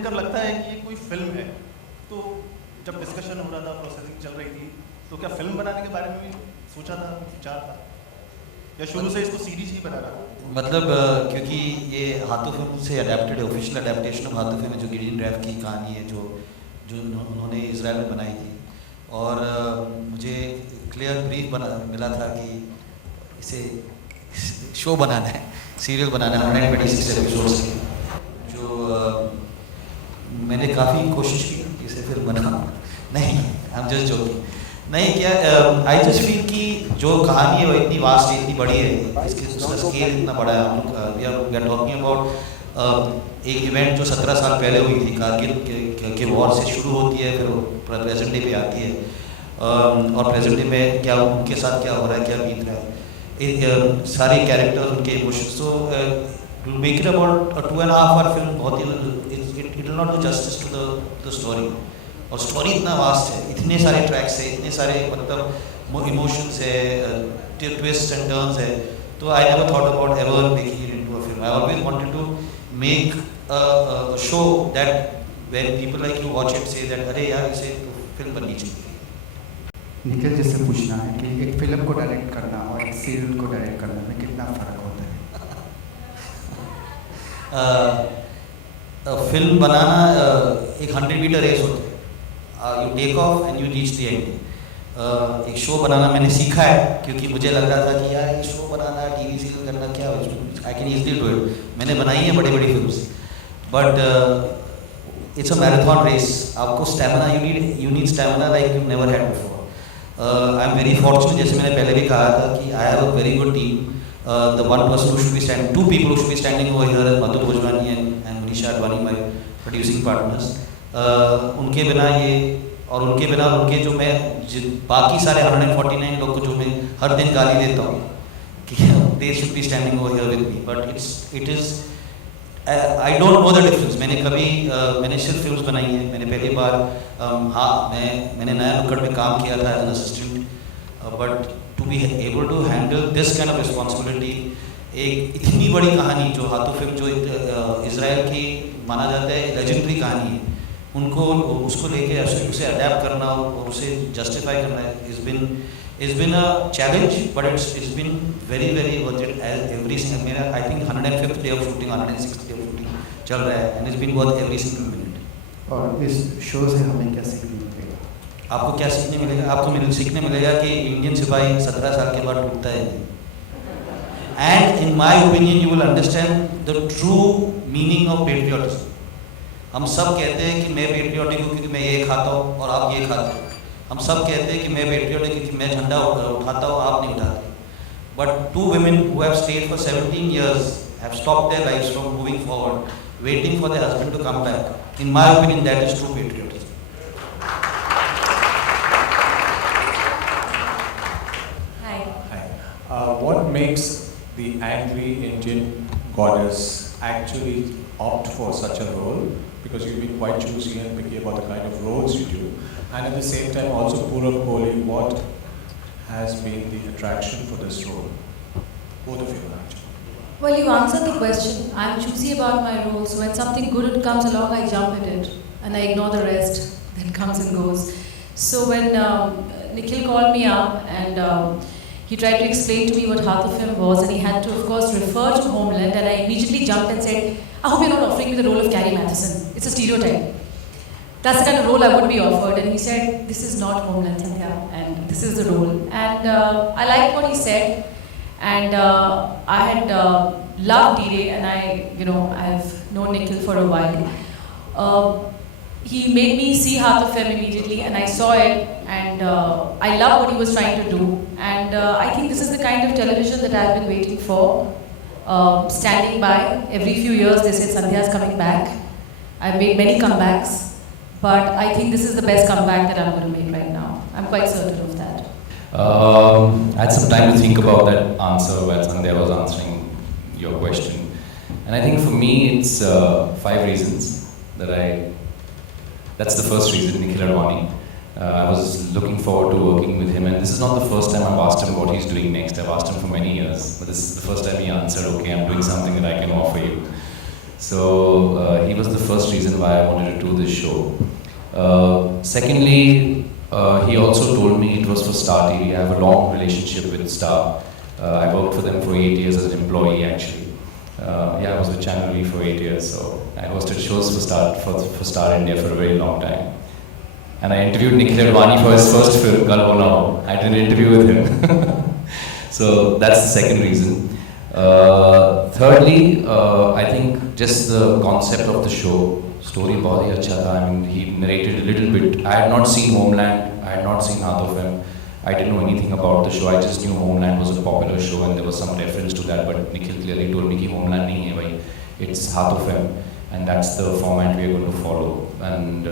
देखकर लगता है कि ये कोई फिल्म है। तो जब डिस्कशन हो रहा था, प्रोसेसिंग चल रही थी, तो क्या फिल्म बनाने के बारे में भी सोचा था, कुछ विचार था, या शुरू से इसको सीरीज ही बनाना था? मतलब क्योंकि ये हाथों फिल्म से अडेप्टेड है, ऑफिशियल अडेप्टेशन ऑफ हाथों फिल्म है, जो गिडियन रैफ की कहानी है, जो उन्होंने इजराइल में बनाई थी। और मुझे क्लियर ब्रीफ मिला था कि इसे शो बनाना है, सीरियल बनाना है 126 एपिसोड्स की, जो मैंने काफ़ी कोशिश की कि इसे फिर बनाऊँ। नहीं, आई एम जस्ट जोकिंग। नहीं, क्या आई जस्ट फील कि जो कहानी है वो इतनी वास्ट है, इतनी बड़ी है, उसका स्केल इतना बड़ा है। हम लोग वी आर टॉकिंग अबाउट एक इवेंट जो 17 साल पहले हुई थी, कारगिल के वॉर से शुरू होती है, फिर प्रेजेंट डे पे आती है, और प्रेजेंट डे में क्या उनके साथ क्या हो रहा है, क्या बीत रहा है, सारे कैरेक्टर्स, उनके इमोशंस। तो make it about 2.5 hour film बहुत ही, it will not do justice to the story. और स्टोरी इतना वास्ट है, इतने सारे ट्रैक्स है, इतने सारे मतलब इमोशंस है, ट्विस्ट एंड टर्न्स है। तो I never thought about ever making it into a film. I always wanted to make a show that when people like you watch it say that अरे यार इसे तो फिल्म बननी चाहिए। निखिल जिससे पूछना है कि एक फिल्म को डायरेक्ट करना और एक सीरियल को डायरेक्ट करने में कितना फ़र्क होता है? फिल्म बनाना एक 100 मीटर रेस होता है। You take off and you reach the end. एक शो बनाना मैंने सीखा है, क्योंकि मुझे लग रहा था कि यार ये शो बनाना, टीवी सीरियल करना क्या है, I can easily do it. मैंने बनाई है बड़ी बड़ी films, but it's a marathon race. आपको stamina, you need stamina like you never had before. I am very fortunate, जैसे मैंने पहले भी कहा था कि I have a very good team. The one person who should be standing, 2 people who should be standing over here is Madhu Bhojwani and Manisha Advani, my producing partners. उनके बिना ये, और उनके बिना उनके जो मैं बाकी सारे 149 लोग को जो मैं हर दिन गाली देता हूँ कि they should be standing over here with me, but it is I don't know the difference. मैंने सिर्फ फिल्म्स बनाई है। मैंने पहली बार मैंने नया नुक्कड़ में काम किया था as an assistant, but to be able to handle this kind of responsibility, एक इतनी बड़ी कहानी जो हाथों फिल्म, जो इजराइल की माना जाता है लेजेंडरी कहानी है, उनको उसको लेके उसे अडेप्ट करना और उसे जस्टिफाई करना is been a challenge, but it's been very very worth it. Every single, मेरा I think 105th day of shooting, 106th day of shooting चल रहा है, and it's been worth every single minute. और इस show से हमें क्या सीखने मिलेगा? आपको क्या सीखने मिलेगा? आपको सीखने मिलेगा कि इंडियन सिपाही 17 साल के बाद टूटता है। And in my opinion you will understand the true meaning of patriotism. हम सब कहते हैं कि मैं पेट्रियटिक हूँ क्योंकि मैं ये खाता हूँ और आप ये खाते हो। हम सब कहते हैं कि मैं पेट्रियटिक क्योंकि मैं झंडा उठाता हूँ, आप नहीं उठाते। But 2 women who have stayed for 17 years have stopped their lives from moving forward, waiting for their husband to come back. In my opinion, that is true patriotism. What makes the angry Indian goddess actually opt for such a role? Because you've been quite choosy and picky about the kind of roles you do. And at the same time also, Purab Kohli, what has been the attraction for this role? Both of you actually. Well, you answered the question. I'm choosy about my roles. So when something good comes along, I jump at it. And I ignore the rest that comes and goes. So when Nikhil called me up and he tried to explain to me what Hath film was, and he had to, of course, refer to Homeland, and I immediately jumped and said, I hope you're not offering me the role of Carrie Matheson. It's a stereotype. That's the kind of role I would be offered. And he said, this is not Homeland, Sandhya, and this is the role. And I liked what he said, and I had loved D-Day, and I've known Nikhil for a while. He made me see Hath film immediately, and I saw it, and I love what he was trying to do. And I think this is the kind of television that I've been waiting for, standing by. Every few years they said Sandhya's coming back. I've made many comebacks, but I think this is the best comeback that I'm going to make right now. I'm quite certain of that. I had some time to think about that answer while Sandhya was answering your question. And I think for me it's 5 reasons that's the first reason, Nikhil Advani. I was looking forward to working with him, and this is not the first time I've asked him what he's doing next. I've asked him for many years, but this is the first time he answered, okay, I'm doing something that I can offer you. So he was the first reason why I wanted to do this show. Secondly, he also told me it was for Star TV. I have a long relationship with Star. I worked for them for 8 years as an employee actually. I was with Channel V for 8 years, so I hosted shows for Star India for a very long time. And I interviewed Nikhil Advani for his first film, Kal Ho Na Ho. I did an interview with him. So that's the second reason. Thirdly, I think just the concept of the show, story bahut hi acha tha. I mean, he narrated a little bit. I had not seen Homeland, I had not seen Haath of Fame. I didn't know anything about the show. I just knew Homeland was a popular show and there was some reference to that. But Nikhil clearly told me that Homeland nahi hai bhai, it's Haath of Fame, and that's the format we are going to follow. And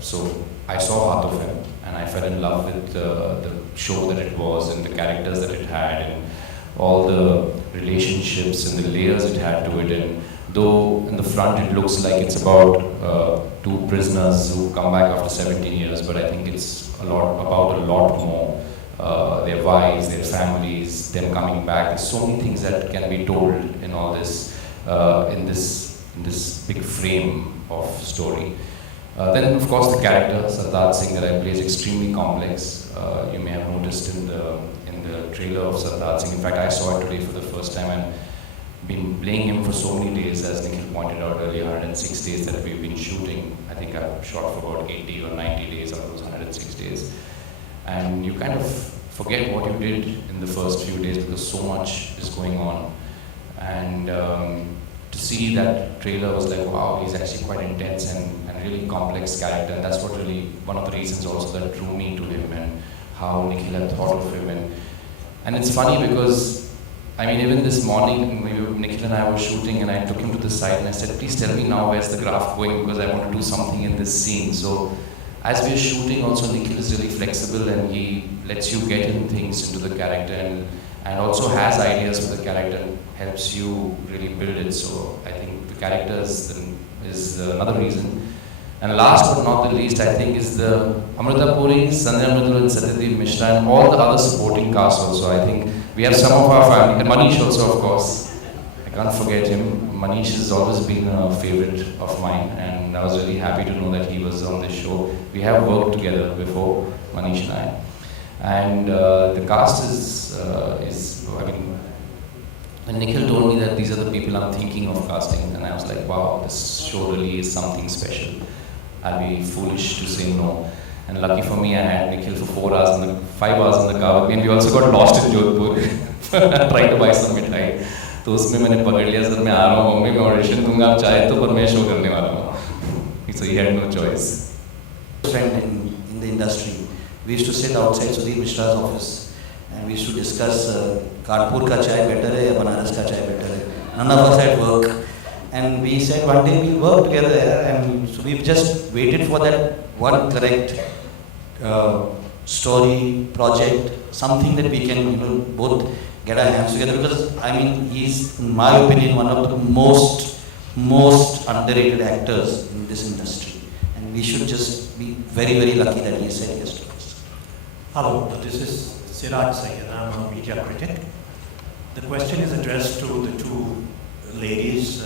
so I saw Haath of Fame and I fell in love with the show that it was and the characters that it had and all the relationships and the layers it had to it. And though in the front it looks like it's about two prisoners who come back after 17 years, but I think it's about a lot more. Their wives, their families, them coming back. There's so many things that can be told in all this, in this big frame of story. Then of course the character Sartaj Singh that I play is extremely complex. You may have noticed in the trailer of Sartaj Singh. In fact, I saw it today for the first time and been playing him for so many days, as Nikhil pointed out earlier, 106 days that we've been shooting. I think I've shot for about 80 or 90 days out of those 106 days. And you kind of forget what you did in the first few days because so much is going on. And to see that trailer was like, wow, he's actually quite intense and really complex character. And that's what really, one of the reasons also that drew me to him and how Nikhil had thought of him. And it's funny because, I mean, even this morning, Nikhil and I were shooting and I took him to the side and I said, please tell me now where's the graph going because I want to do something in this scene. So as we're shooting also, Nikhil is really flexible and he lets you get in things into the character and also has ideas for the character and helps you really build it. So I think the character is another reason. And last but not the least, I think is the Amrita Puri, Sanjay Amritul and Satyadeep Mishra and all the other supporting cast also. I think we have some of our family, and Manish also of course. I can't forget him. Manish has always been a favorite of mine and I was really happy to know that he was on this show. We have worked together before, Manish and I. And the cast is I mean, when Nikhil told me that these are the people I'm thinking of casting, and I was like, wow, this show really is something special. I'd be foolish to say no. And lucky for me, I had Nikhil for 5 hours in the car with me, and we also got lost in Jodhpur trying to buy some mithai. तो उसमें मैंने पकड़ लिया sir मैं आ रहा हूँ mummy मैं audition दूंगा आप चाहे तो पर मैं शो करने वाला हूँ. So he had no choice. Friend in the industry, we used to sit outside Sudhir Mishra's office and we used to discuss Kanpur ka chai better hai ya Banaras ka chai better hai. None of us had work and we said one day we'll work together and so we've just waited for that one correct story, project, something that we can both get our hands together because I mean he's in my opinion one of the most underrated actors in this industry and we should just be very lucky that he said yes to us. Hello, this is Siraj Syed. I'm a media critic. The question is addressed to the two ladies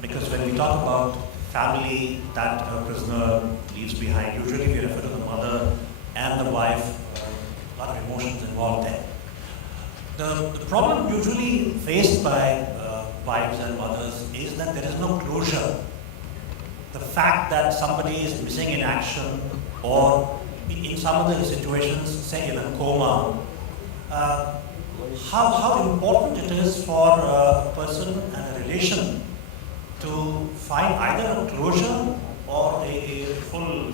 because when we talk about family that a prisoner leaves behind, usually we refer to the mother and the wife, a lot of emotions involved there. The problem usually faced by wives and mothers is that there is no closure. The fact that somebody is missing in action or in some of the situations, say in a coma, how important it is for a person and a relation to find either a closure or a full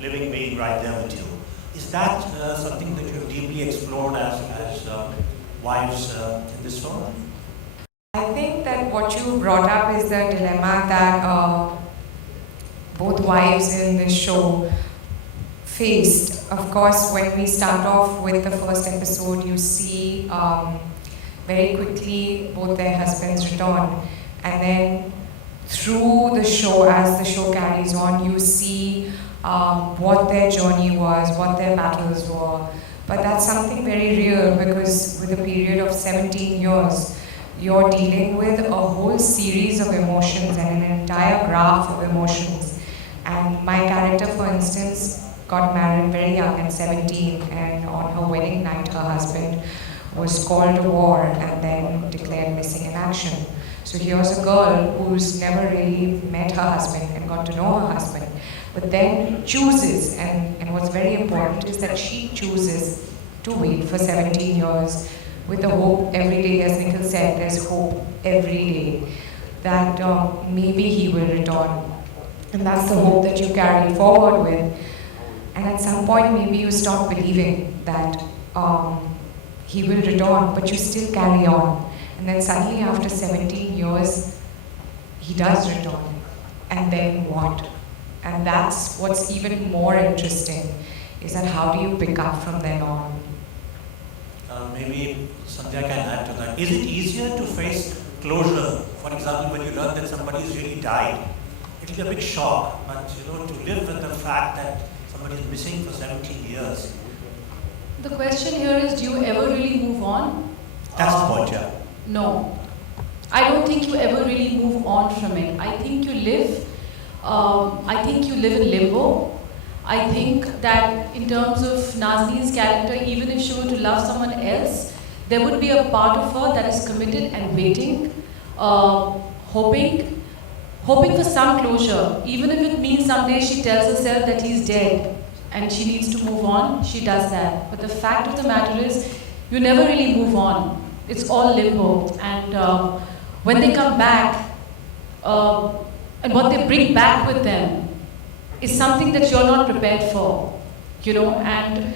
living being right there with you. Is that something that you have deeply explored as wives in this film? I think that what you brought up is the dilemma that both wives in this show faced. Of course, when we start off with the first episode, you see very quickly both their husbands return. And then through the show, as the show carries on, you see what their journey was, what their battles were. But that's something very real because with a period of 17 years, you're dealing with a whole series of emotions and an entire graph of emotions. And my character, for instance, got married very young at 17, and on her wedding night, her husband was called to war and then declared missing in action. So here's a girl who's never really met her husband and got to know her husband, but then chooses, and what's very important is that she chooses to wait for 17 years with the hope every day, as Nikhil said, there's hope every day that maybe he will return. And that's the hope that you carry forward with. And at some point, maybe you stop believing that he will return, but you still carry on. And then suddenly, after 17 years, he does return. And then what? And that's what's even more interesting, is that how do you pick up from then on? Maybe Sandhya can add to that. Is it easier to face closure? For example, when you learn that somebody's really died, it'll be a big shock, but to live with the fact that somebody is missing for 17 years. The question here is, do you ever really move on? That's the point, yeah. No. I don't think you ever really move on from it. I think you live in limbo. I think that in terms of Nazneen's character, even if she were to love someone else, there would be a part of her that is committed and waiting, hoping for some closure. Even if it means someday she tells herself that he's dead and she needs to move on, she does that. But the fact of the matter is, you never really move on. It's all limbo. And when they come back, and what they bring back with them is something that you're not prepared for, and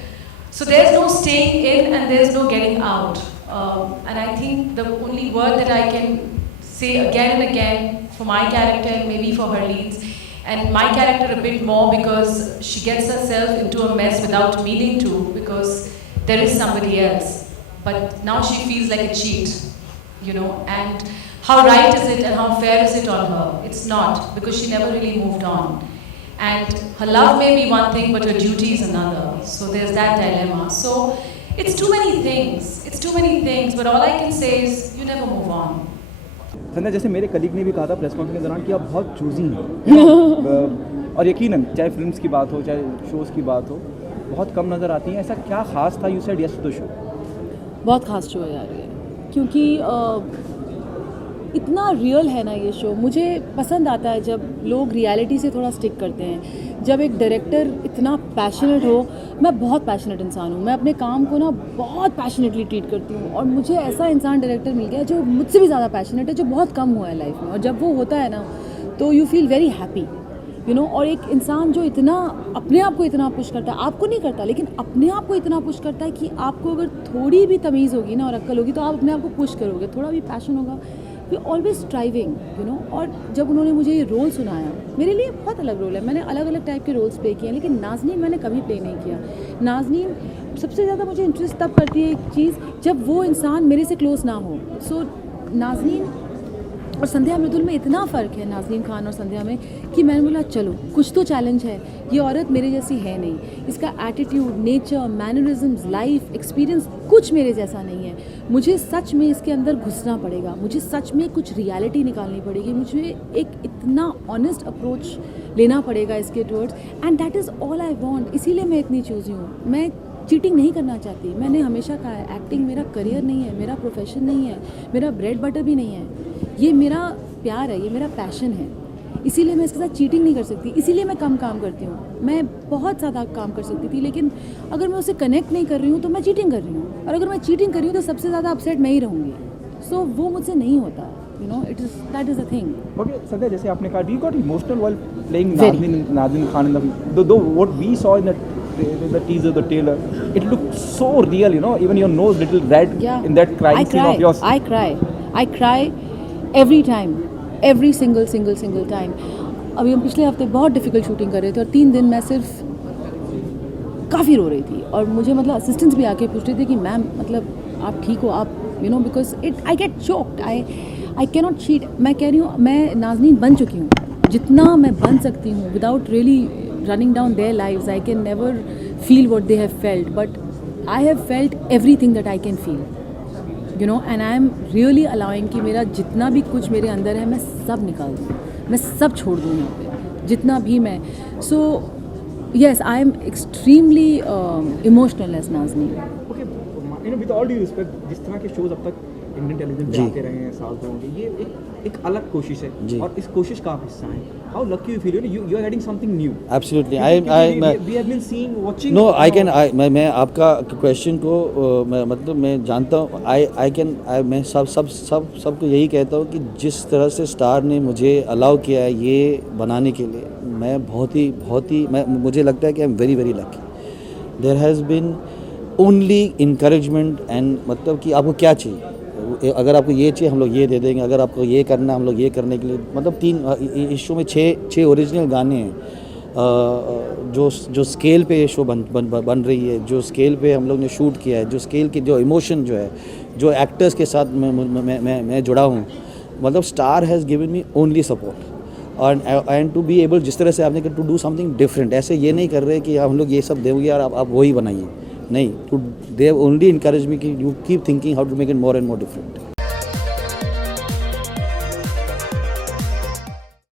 so there's no staying in and there's no getting out. And I think the only word that I can say again and again for my character and maybe for her leads, and my character a bit more because she gets herself into a mess without meaning to, because there is somebody else. But now she feels like a cheat, and how right is it and how fair is it on her? It's not, because she never really moved on. And her love may be one thing, but her duty is another. So there's that dilemma. So it's too many things, but all I can say is you never move on. संध्या, जैसे मेरे colleague ने भी कहा था press conference के दौरान कि आप बहुत चूजी हैं और यकीनन चाहे फिल्म्स की बात हो चाहे शोज़ की बात हो बहुत कम नज़र आती हैं। ऐसा क्या खास था? You said yes to the show. बहुत खास शो है यार ये, क्योंकि इतना रियल है ना ये शो। मुझे पसंद आता है जब लोग रियलिटी से थोड़ा स्टिक करते हैं, जब एक डायरेक्टर इतना पैशनेट हो। मैं बहुत पैशनेट इंसान हूँ, मैं अपने काम को ना बहुत पैशनेटली ट्रीट करती हूँ, और मुझे ऐसा इंसान डायरेक्टर मिल गया जो मुझसे भी ज़्यादा पैशनेट है, जो बहुत कम हुआ है लाइफ में। और जब वो होता है ना तो यू फील वेरी हैप्पी, और एक इंसान जो इतना अपने आप को इतना पुश करता है, आपको नहीं करता लेकिन अपने आप को इतना पुश करता है कि आपको अगर थोड़ी भी तमीज़ होगी ना और अक्ल होगी तो आप अपने आप को पुश करोगे, थोड़ा भी पैशन होगा, वी ऑलवेज स्ट्राइविंग। और जब उन्होंने मुझे ये रोल सुनाया, मेरे लिए बहुत अलग रोल है, मैंने अलग अलग टाइप के रोल्स प्ले किए हैं, लेकिन नाज़नीन मैंने कभी प्ले नहीं किया। नाज़नीन सबसे ज़्यादा मुझे इंटरेस्ट तब करती है एक चीज़ जब वो इंसान मेरे से क्लोज ना हो। सो नाज़नीन और संध्या मृदुल में इतना फ़र्क है, नाज़नीन खान और संध्या में, कि मैंने बोला चलो कुछ तो चैलेंज है। ये औरत मेरे जैसी है नहीं, इसका attitude, nature, mannerisms, life experience कुछ मेरे जैसा नहीं है। मुझे सच में इसके अंदर घुसना पड़ेगा, मुझे सच में कुछ रियलिटी निकालनी पड़ेगी, मुझे एक इतना ऑनेस्ट अप्रोच लेना पड़ेगा इसके towards, and that is all I want. इसीलिए मैं इतनी चूज़ी हूँ। मैं चीटिंग नहीं करना चाहती। मैंने हमेशा कहा है एक्टिंग मेरा करियर नहीं है, मेरा प्रोफेशन नहीं है, मेरा ब्रेड बटर भी नहीं है। ये मेरा प्यार है, ये मेरा पैशन है, इसीलिए मैं इसके साथ चीटिंग नहीं कर सकती, इसीलिए मैं कम काम करती हूँ। मैं बहुत ज़्यादा काम कर सकती थी, लेकिन अगर मैं उसे कनेक्ट नहीं कर रही हूँ तो मैं चीटिंग कर रही हूँ, और अगर मैं चीटिंग कर रही हूँ तो सबसे ज़्यादा अपसेट मैं ही रहूँगी। सो वो मुझसे नहीं होता, it is that is a thing. Okay Sandhya, जैसे आपने कहा you got emotional while playing Nazneen Khan in the what we saw in the teaser, the trailer, it looked so real, even your nose little red in that crying scene of yours. I cry every time, every single time. अभी हम पिछले हफ्ते बहुत difficult shooting कर रहे थे और 3 दिन मैं सिर्फ काफ़ी रो रही थी, और मुझे असिस्टेंट्स भी आके पूछ रहे थे कि मैम आप ठीक हो, आप because I get choked, I can not cheat. मैं कह रही हूँ मैं नाज़नीन बन चुकी हूँ, जितना मैं बन सकती हूँ without really running down their lives. I can never feel what they have felt, but I have felt everything that I can feel. You know, and I am really allowing कि मेरा जितना भी कुछ मेरे अंदर है मैं सब निकाल दूँ, मैं सब छोड़ दूँ यहाँ पे, जितना भी मैं. So yes, I am extremely emotional as Nazneen. Okay, you know, with all due respect, जिस तरह के शोज अब तक इंडियन टेलीविजन पे आते रहे हैं साल दो होंगे, ये एक अलग कोशिश है और इस कोशिश का आप हिस्सा हैं. How lucky you feel, you are getting something new. Absolutely. We have been seeing watching. No, I can, मैं आपका क्वेश्चन को मतलब मैं जानता हूँ. मैं सबको यही कहता हूँ कि जिस तरह से स्टार ने मुझे अलाउ किया है ये बनाने के लिए, मैं बहुत ही मुझे लगता है कि I am very very lucky. There has been only encouragement and मतलब कि आपको क्या चाहिए, अगर आपको ये चाहिए हम लोग ये दे देंगे, अगर आपको ये करना हम लोग ये करने के लिए. मतलब 3 इस शो में 6 ओरिजिनल गाने हैं जो स्केल पे ये शो बन रही है, जो स्केल पे हम लोग ने शूट किया है, जो स्केल की जो इमोशन जो है, जो एक्टर्स के साथ मैं जुड़ा हूँ. मतलब Star has given me only support and to be able, जिस तरह से आपने टू डू समथिंग डिफरेंट. ऐसे ये नहीं कर रहे कि हम लोग ये सब देंगे और आप वही बनाइए, नहीं. दे ओनली इनकरेज मी कि you keep thinking how to make it more and more different.